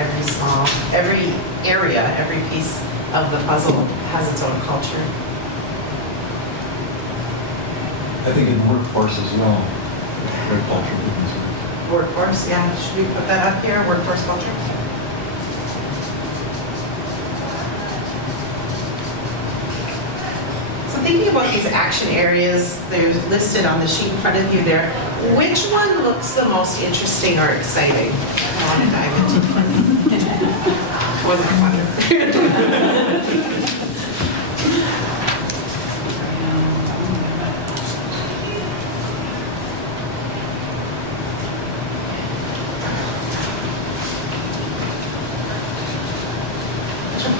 every area, every piece of the puzzle has its own culture. I think in workforce as well, very cultural differences. Workforce, yeah, should we put that up here, workforce culture? So thinking about these action areas, they're listed on the sheet in front of you there. Which one looks the most interesting or exciting? I want to dive into it. Wasn't fun.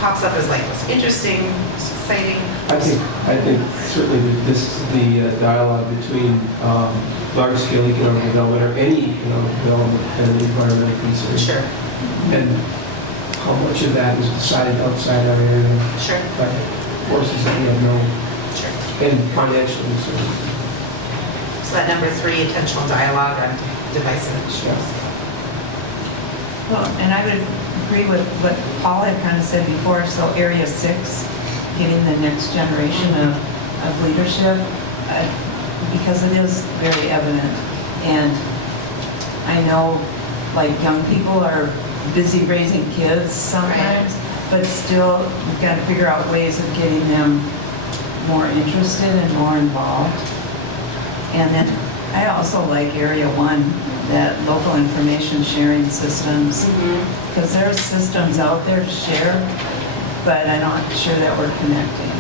Pops up as like what's interesting, what's exciting. I think certainly the dialogue between large-scale economic development or any economic development and environmental concern. Sure. And how much of that is decided outside our area Sure. by forces that we have no, Sure. and financial resources. So that number 3, intentional dialogue on divisive issues. Well, and I would agree with what Paul had kind of said before, so Area 6, getting the next generation of leadership, because it is very evident. And I know, like, young people are busy raising kids sometimes, but still, we've got to figure out ways of getting them more interested and more involved. And then I also like Area 1, that local information sharing systems, because there's systems out there to share, but I'm not sure that we're connecting.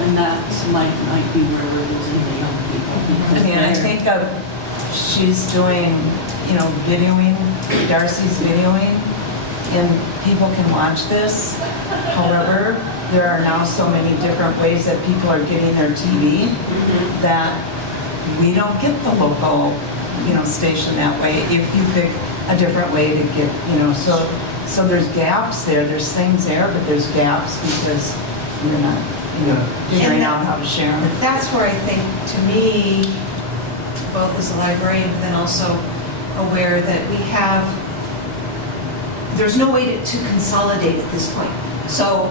And that's might be where we're losing the young people. I mean, I think she's doing, videoing, Darcy's videoing, and people can watch this. However, there are now so many different ways that people are getting their TV that we don't get the local station that way if you pick a different way to get, so there's gaps there, there's things there, but there's gaps because we're not, figuring out how to share them. That's where I think, to me, both as a librarian, but then also aware that there's no way to consolidate at this point. So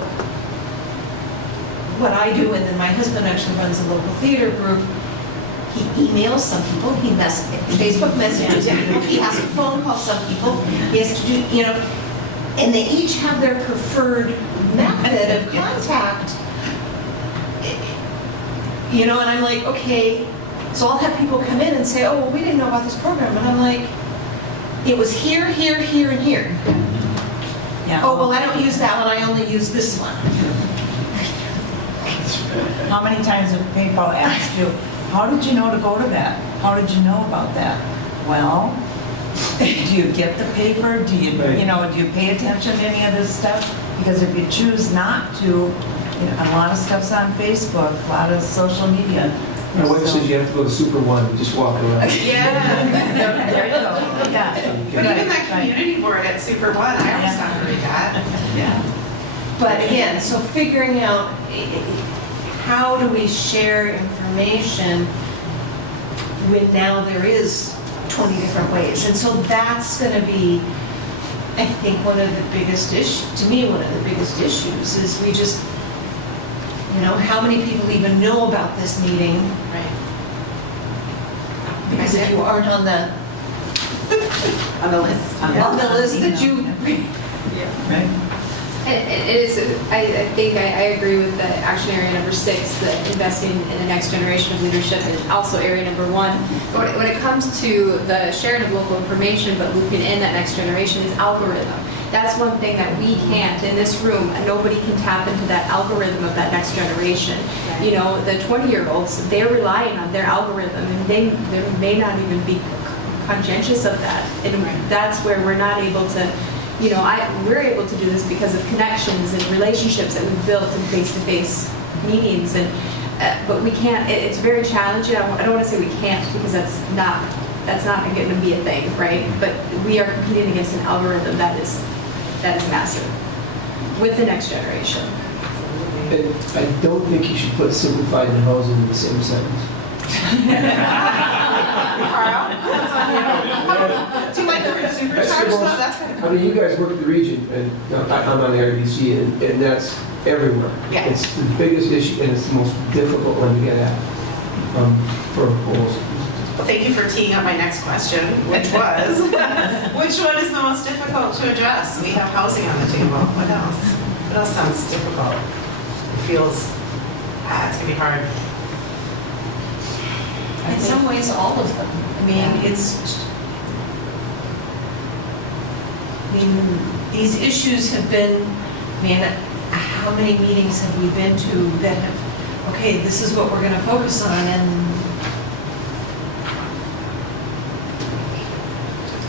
what I do, and then my husband actually runs a local theater group, he emails some people, he Facebook messages people, he has to phone call some people, he has to do, and they each have their preferred method of contact. And I'm like, okay, so I'll have people come in and say, oh, well, we didn't know about this program. And I'm like, it was here, here, here, and here. Yeah. Oh, well, I don't use that one, I only use this one. How many times have people asked you, how did you know to go to that? How did you know about that? Well, do you get the paper? Do you, do you pay attention to any of this stuff? Because if you choose not to, a lot of stuff's on Facebook, a lot of social media. My wife says you have to go to Super One, just walk around. Yeah. There you go. Yeah. But even that community board at Super One, I always have to read that. Yeah. But again, so figuring out how do we share information when now there is 20 different ways. And so that's going to be, I think, one of the biggest issues, to me, one of the biggest issues is we just, how many people even know about this meeting? Right. Because if you aren't on the on the list, that you. Right. It is, I think I agree with the action area number 6, the investing in the next generation of leadership, and also area number 1. But when it comes to the sharing of local information, but looping in that next generation is algorithm. That's one thing that we can't, in this room, nobody can tap into that algorithm of that next generation. You know, the 20-year-olds, they're relying on their algorithm, and they may not even be conscientious of that. And that's where we're not able to, you know, we're able to do this because of connections and relationships that we've built in face-to-face meetings. And but we can't. It's very challenging. I don't want to say we can't because that's not going to be a thing, right? But we are competing against an algorithm that is massive with the next generation. And I don't think you should put simplified and housing in the same sentence. Carl, that's on you. Do you like the word supercharged though? That's kind of I mean, you guys work the region, and I'm on the RDC, and that's everywhere. Yeah. It's the biggest issue, and it's the most difficult one to get at for polls. Well, thank you for teeing up my next question, which was, which one is the most difficult to address? We have housing on the table. What else? What else sounds difficult? It feels, it's gonna be hard. In some ways, all of them. I mean, these issues have been, how many meetings have we been to that have, okay, this is what we're going to focus on, and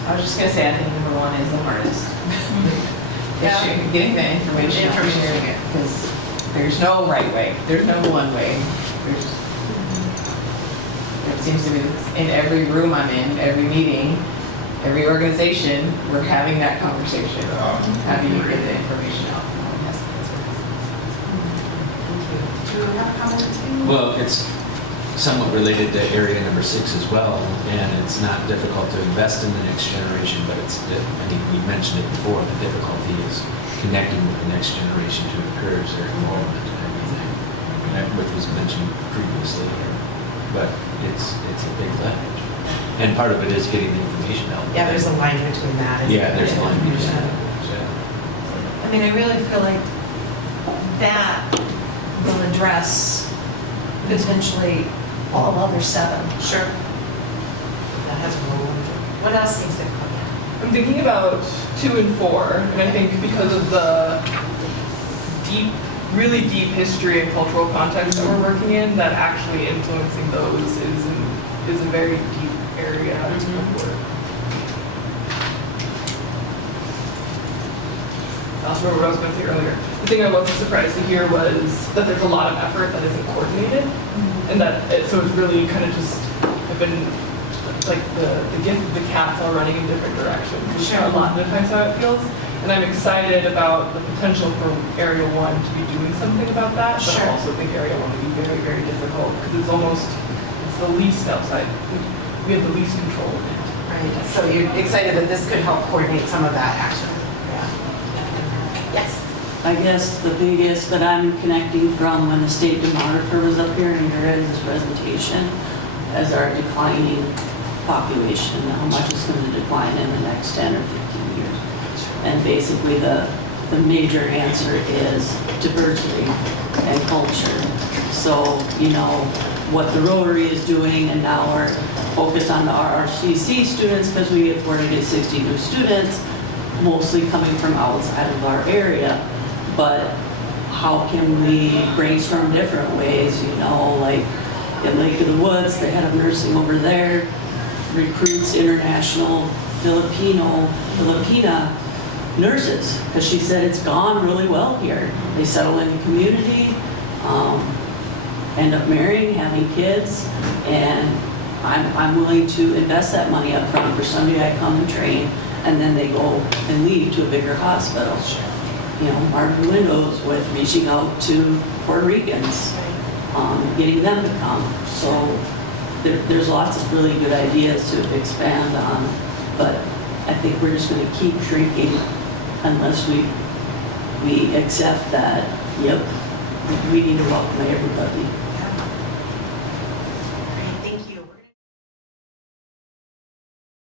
I was just gonna say, I think number 1 is the hardest. Issue, getting the information out, sharing it, because there's no right way, there's no one way. It seems to be in every room I'm in, every meeting, every organization, we're having that conversation. How do you get the information out? Do you have a comment too? Well, it's somewhat related to area number 6 as well, and it's not difficult to invest in the next generation, but I think we mentioned it before, the difficulty is connecting with the next generation to encourage their involvement and everything, which was mentioned previously here. But it's a big lift. And part of it is getting the information out. Yeah, there's a line between that. Yeah, there's a line between that. I mean, I really feel like that will address potentially all other 7. Sure. That has a role. What else seems difficult? I'm thinking about 2 and 4, and I think because of the really deep history and cultural context that we're working in, that actually influencing those is a very deep area of work. That's what I was going to say earlier. The thing I wasn't surprised to hear was that there's a lot of effort that isn't coordinated, and that so it's really kind of just been like the cats all running in different directions. Which a lot of the times how it feels. And I'm excited about the potential for Area 1 to be doing something about that, but I also think Area 1 would be very, very difficult because it's the least outside. We have the least control of it. Right. So you're excited that this could help coordinate some of that action? Yeah. Yes. I guess the biggest that I'm connecting from when the state demographer was up here and your guys' presentation as our declining population, how much is going to decline in the next 10 or 15 years. And basically the major answer is diversity and culture. So, you know, what the Rotary is doing, and now we're focused on the RRCC students because we afford to get 60 new students, mostly coming from outside of our area. But how can we brainstorm different ways, you know, like in Lake of the Woods, the head of nursing over there recruits international Filipina nurses, because she said it's gone really well here. They settle in the community, end up marrying, having kids, and I'm willing to invest that money up front for somebody I come and train, and then they go and leave to a bigger hospital. You know, Martin Windows with reaching out to Puerto Ricans, getting them to come. So there's lots of really good ideas to expand on, but I think we're just going to keep shrinking unless we accept that, yep, we need to welcome everybody.